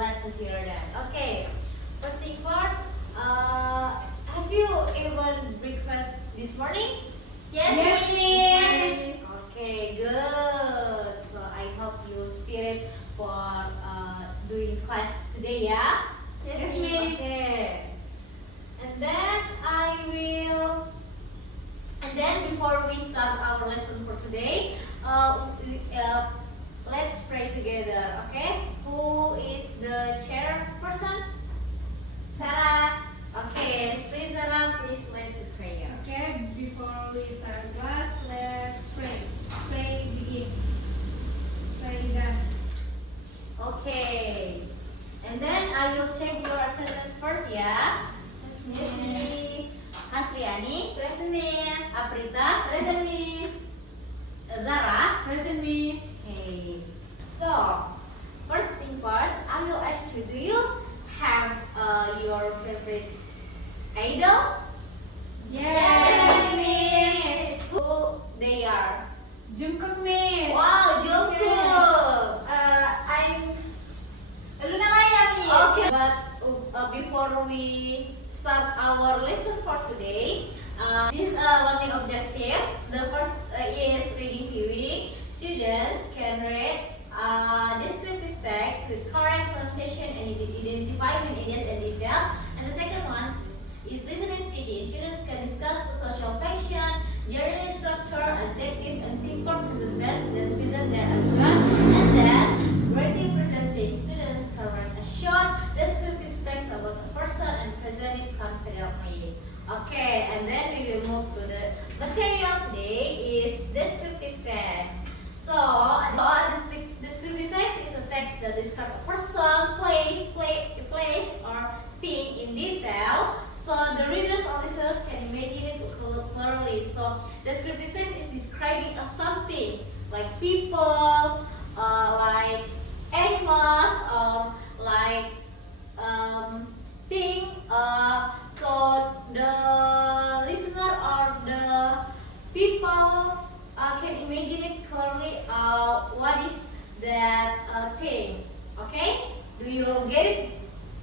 glad to hear that. Okay, first thing first, have you even breakfast this morning? Yes, Miss. Miss. Okay, good. So I hope you spirit for doing class today, yeah? Yes, Miss. Okay. And then and then before we start our lesson for today, let's pray together, okay? Who is the chairperson? Sarah. Okay, please Sarah, please lead the prayer. Okay, before we start class, let's pray. Pray begin. Pray done. Okay. And then I will check your attendance first, ya. Yes, Miss. Hasriani. Present, Miss. Aprita. Present, Miss. Zara. Present, Miss. Okay. So, first thing first, I will ask you, do you have your favorite idol? Yes, Miss. Who they are? Jungkook, Miss. Wow, Jungkook. I'm Luna Maya, Miss. Okay, but before we start our lesson for today, these learning objectives. The first is reading viewing. Students can read descriptive text with correct pronunciation and identify main ideas and details. And the second one is listening speaking. Students can discuss the social function, genre structure, adjective, and simple present tense, then present their action. And then writing presenting. Students can write a short descriptive text about a person and present it confidently. Okay, and then we will move to the material today is descriptive text. So, descriptive text is a text that describes a person, place, or thing in detail. So the readers or listeners can imagine it clearly. So descriptive text is describing of something like people, like animals, or like thing. So the listener or the people can imagine it clearly. What is that thing? Okay? Do you get it,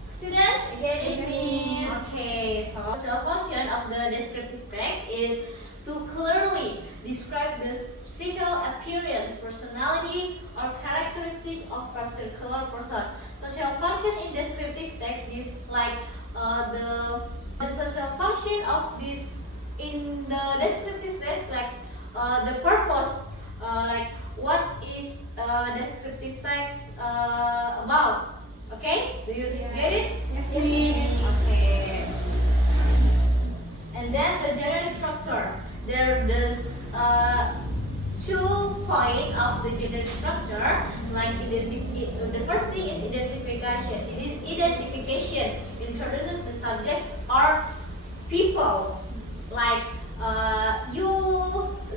students? Get it, Miss. Okay. So the function of the descriptive text is to clearly describe the physical appearance, personality, or characteristic of particular person. Social function in descriptive text is like the social function of this in the descriptive text, like the purpose, like what is descriptive text about. Okay, do you get it? Yes, Miss. Okay. And then the genre structure. There's 2 points of the genre structure. Like the first thing is identification. Identification introduces the subjects or people, like you,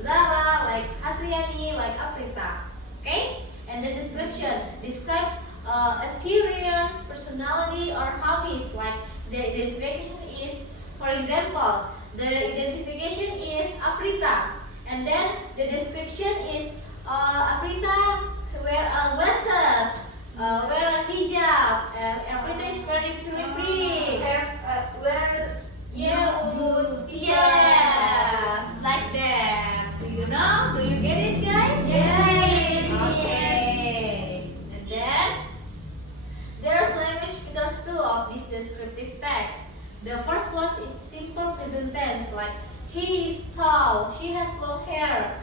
Zara, like Hasriani, like Aprita. Okay, and the description describes appearance, personality, or hobbies. Like the identification is, for example, the identification is Aprita, and then the description is Aprita wear glasses, wear a hijab. Aprita is very pretty. Wear yes, like that. Do you know? Do you get it, guys? Yes. Okay. And then there's language features too of this descriptive text. The first one is simple present tense, like he is tall, she has long hair,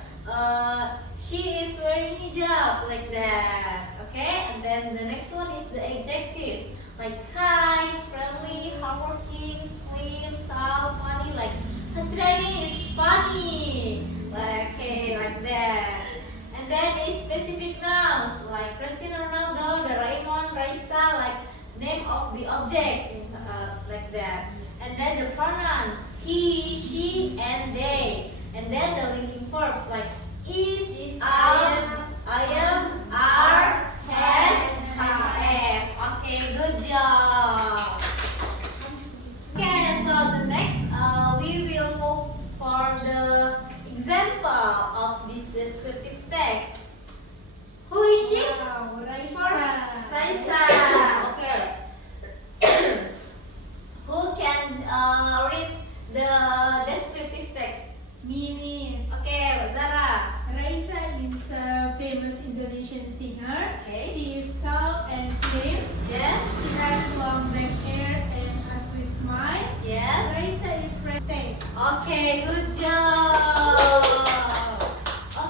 she is wearing hijab, like that. Okay, and then the next one is the adjective, like kind, friendly, hardworking, slim, tall, funny. Like Hasriani is funny, like okay, like that. And then is specific nouns, like Cristiano Ronaldo, Doraemon, Raisa, like name of the object, like that. And then the pronouns he, she, and they. And then the linking verbs like is, I am, are, has, have. Okay, good job. Okay, so the next we will move for the example of this descriptive text. Who is she? Raisa. Raisa. Okay, Indonesian singer. Okay. She is tall and slim. Yes. She has long black hair and a sweet smile. Yes. Raisa is Friend. Okay, good job.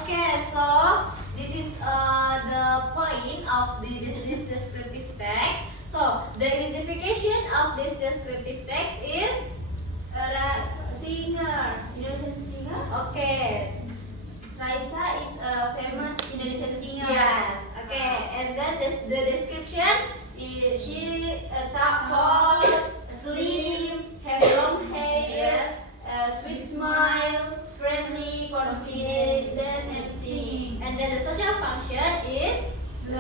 Okay, so this is the point of this descriptive text. So the identification of this descriptive text is Singer, Indonesian singer. okay. Raisa is a famous Indonesian singer. Yes. Okay, and then the description is she tall, slim, have long hair, sweet smile, friendly, confident, and singing. And then the social function is to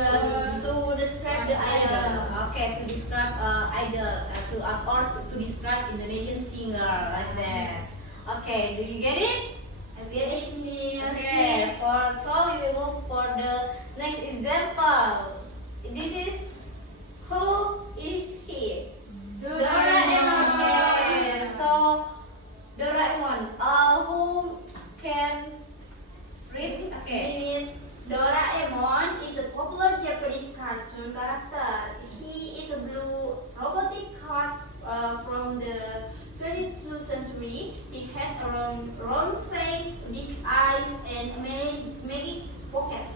describe the idol. Okay, to describe idol, to describe Indonesian singer like that. Okay, do you get it? Yes, Okay, so we will move for the next example. This is who is he? Doraemon. Okay, so Doraemon. Who can read? Okay. Miss Doraemon is a popular Japanese cartoon character. He is a blue robotic cat from the 22nd century. He has a round face, big eyes, and many pockets.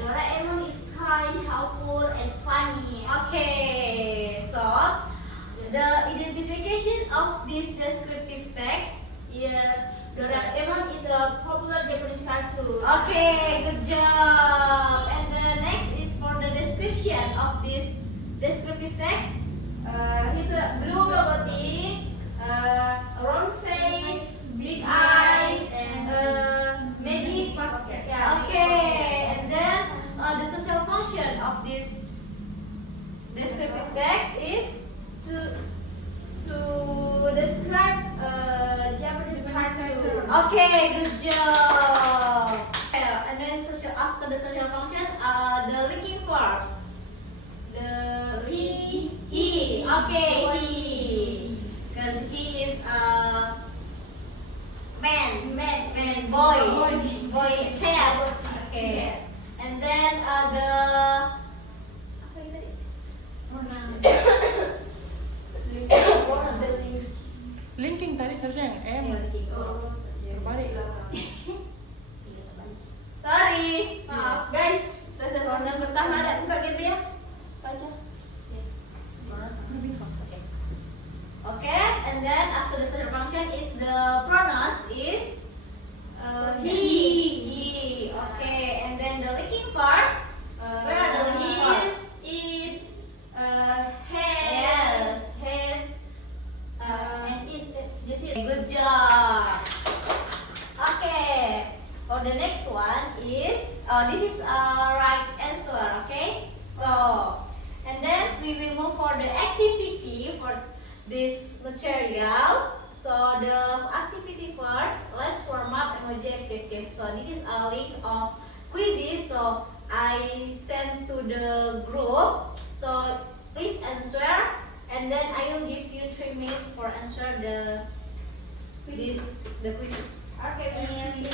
Doraemon is kind, helpful, and funny. Okay, so the identification of this descriptive text. Yeah, Doraemon is a popular Japanese cartoon. Okay, good job. And the next is for the description of this descriptive text. He's a blue robotic, round face, big eyes, and maybe pocket. Yeah. Okay, and then the social function of this descriptive text is to describe Japanese cartoon. okay, good job. And then after the social function, the linking verbs. The He. Okay, he. Because he is a man. Boy. Cat. Okay. And then the Apa ini tadi? Linking tadi seharusnya yang M. Terbalik. sorry. Maaf guys, tes pronunciation pertama ada buka GB ya? Baca. Okay, and then after the social function is the pronouns is he. Okay, and then the linking verbs. Where are the linking verbs? Is Has. and is just it. Good job. Okay, for the next one is this is a right answer. Okay, so and then we will move for the activity for this material. So the activity first, let's warm up emoji adjective. So this is a link of quizzes. So I sent to the group. So please answer, and then I will give you 3 minutes for answer the quizzes. Okay, Miss.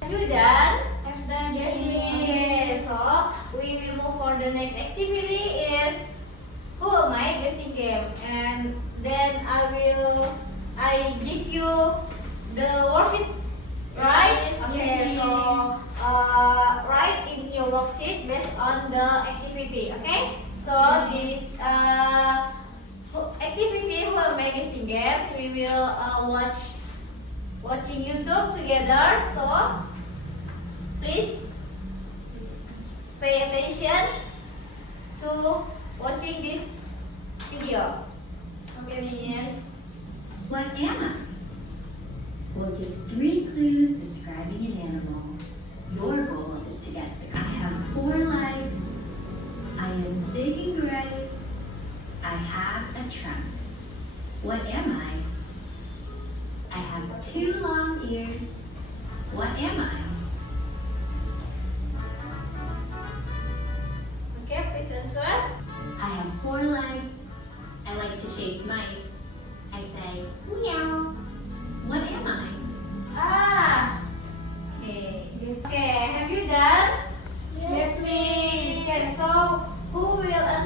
Have you done? I've done, yes, Okay, so we will move for the next activity is who am I guessing game, and then I give you the worksheet, right? Yes, Okay, yes. so write in your worksheet based on the activity. Okay, so this activity who am I guessing game, we will watching YouTube together. So please pay attention to watching this video. Okay, Miss. What am I? We'll give 3 clues describing an animal. Your goal is to guess the I have 4 legs. I am big and gray. I have a trunk. What am I? I have 2 long ears. What am I?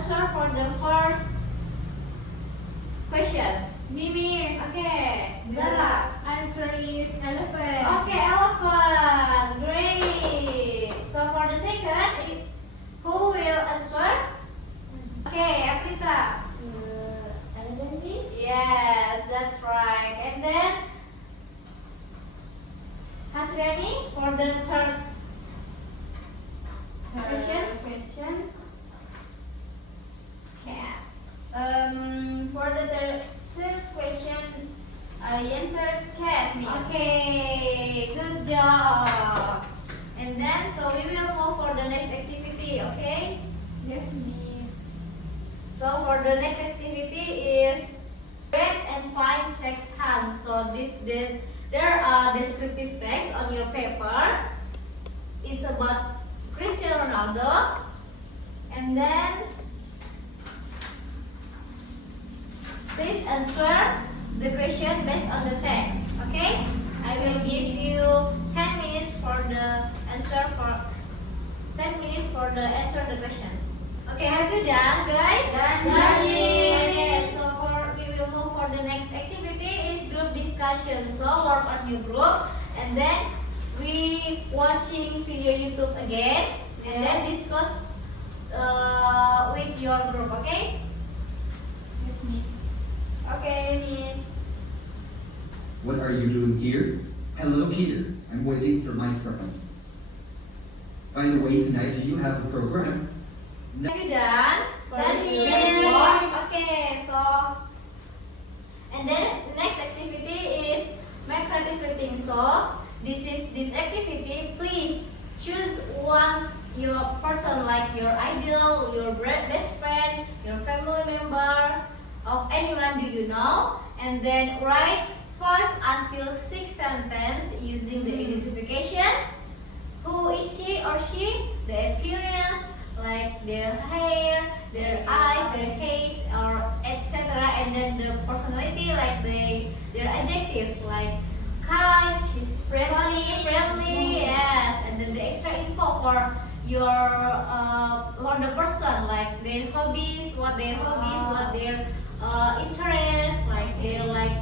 answer for the first questions? Mimi. Okay, The Zara. answer is elephant. Okay, elephant. Great. So for the second, who will answer? Okay, Afrita. Eleven, please. Yes, that's right. And then Hasriani for the third questions. Question. Yeah. For the third question, I answered cat, Miss. Okay, good job. And then so we will move for the next activity, okay? Yes, Miss. So for the next activity is read and find text hunt. So there are descriptive text on your paper. It's about Cristiano Ronaldo. And then please answer the question based on the text. Okay? I will give you 10 minutes for the answer the questions. Okay, have you done, guys? Done. Okay, so we will move for the next activity is group discussion. So work on your group, and then we watching video YouTube again, and then discuss with your group. Okay? Yes, Miss. Okay, Miss. What are you doing here? Hello, Peter. I'm waiting for my friend. By the way, tonight, do you have a program? Have you done? Done, Yes. yes. Okay, so and then the next activity is make creative writing. So this activity. Please choose one your person like your idol, your best friend, your family member, of anyone do you know, and then write 5 until 6 sentences using the identification. Who is she or she? The appearance, like their hair, their eyes, their height, or etc. And then the personality, like their adjective, like kind, she's friendly, yes. And then the extra info for the person, like their hobbies, what their interests, like they're like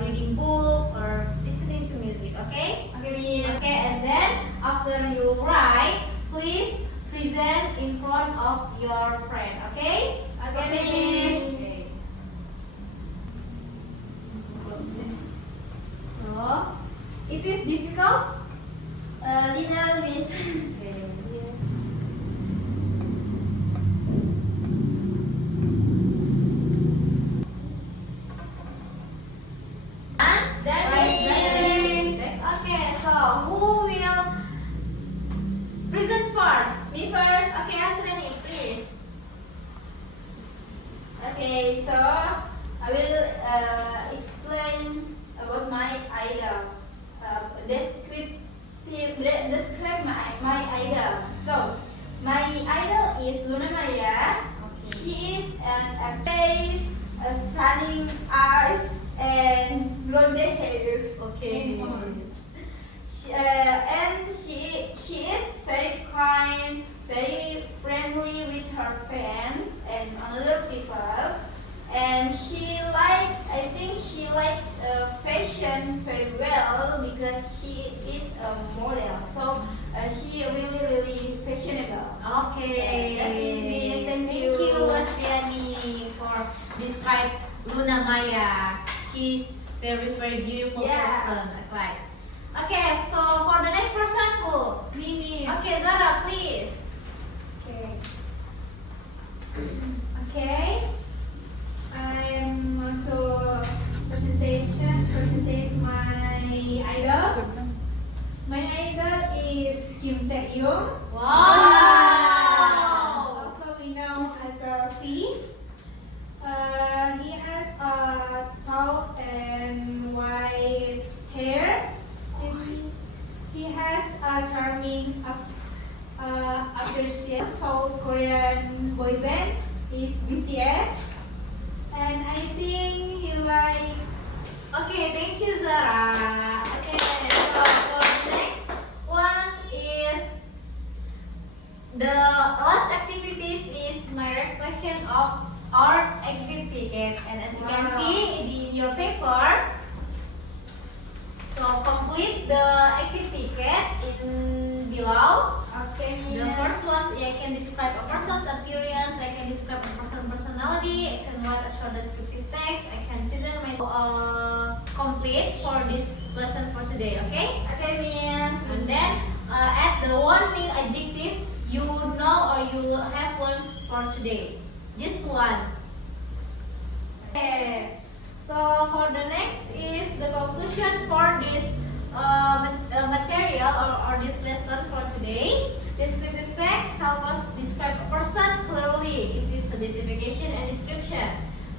reading book or listening to music. Okay? Okay, Miss. Okay, and then after you write, please present in front of your friend. Okay? Okay, Miss. Okay. So, it is difficult. Little Miss. And that Right, is okay. So, who will present first? Me first. Okay, Asrani, please. Okay, so I will explain about my idol. Describe my idol. So, my idol is Luna Maya. She is an actress, stunning eyes, and blonde hair. Okay. She is very kind, very friendly with her fans and other people. And I think she likes fashion very well because she is a model. So she really fashionable. Okay. That's it, Miss. Thank you. Thank you, Asriani, for describe Luna Maya. She's very beautiful Yeah. person. Right. Okay, so for the next person, who? Mimi. Okay, Zara, please. Okay. Okay. I'm going to present my idol. My idol is Kim Tae-young. Wow. Also we know as a Fee. He has a tall and white hair. He has a charming appearance. South Korean boy band is BTS. And I think he like Okay, thank you, Zara. Okay, so for the next one is the last activity activities is my reflection of our exit ticket, and as you can see in your paper, so complete the exit ticket in below. Okay, The Mia. first one, I can describe a person's appearance, I can describe a person's personality, I can write a short descriptive text, I can present my complete for this lesson for today, okay? Okay, Mia. And then add the one new adjective you know or you have learned for today. This one. Okay. So for the next is the conclusion for this material or this lesson for today. Descriptive text help us describe a person clearly. It is identification and description.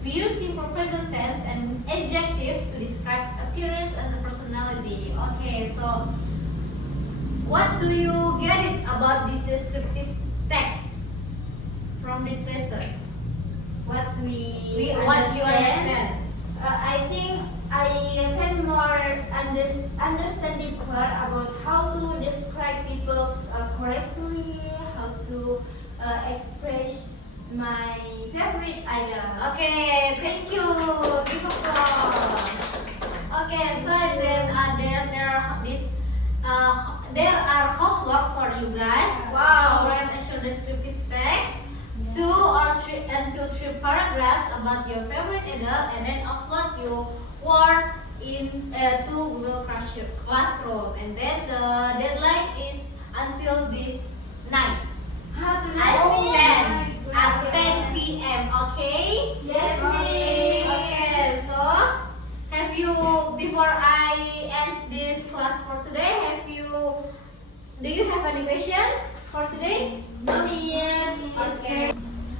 We use simple present tense and adjectives to describe appearance and personality. Okay, so what do you get it about this descriptive text from this lesson? What we What you understand? I think I can more understand deeper about how to describe people correctly, how to express my favorite idol. Okay, thank you. Give applause. Okay, so then there are homework for you guys. Wow. So write a short descriptive text, 2 or 3 until 3 paragraphs about your favorite idol, and then upload your work to Google Classroom. And then the deadline is until this night. At 10 p.m. Okay? Yes, Okay. Miss. Okay. So, have you, before I end this class for today, do you have any questions for today? No, Miss. Okay.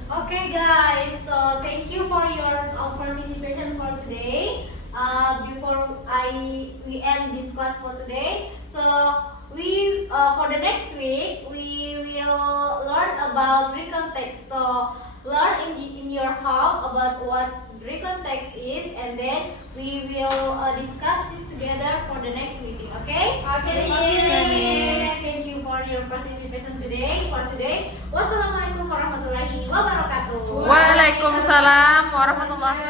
Okay, guys. So thank you for your participation for today. Before we end this class for today, so we for the next week we will learn about recontext. So learn in your home about what recontext is, and then we will discuss it together for the next meeting. Okay? Okay, Miss. Thank you for your participation today. For today, wassalamualaikum warahmatullahi wabarakatuh. Waalaikumsalam warahmatullahi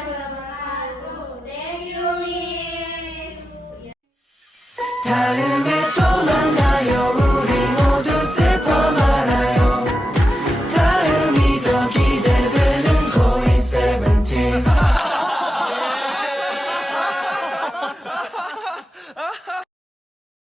Thank you, Miss. Time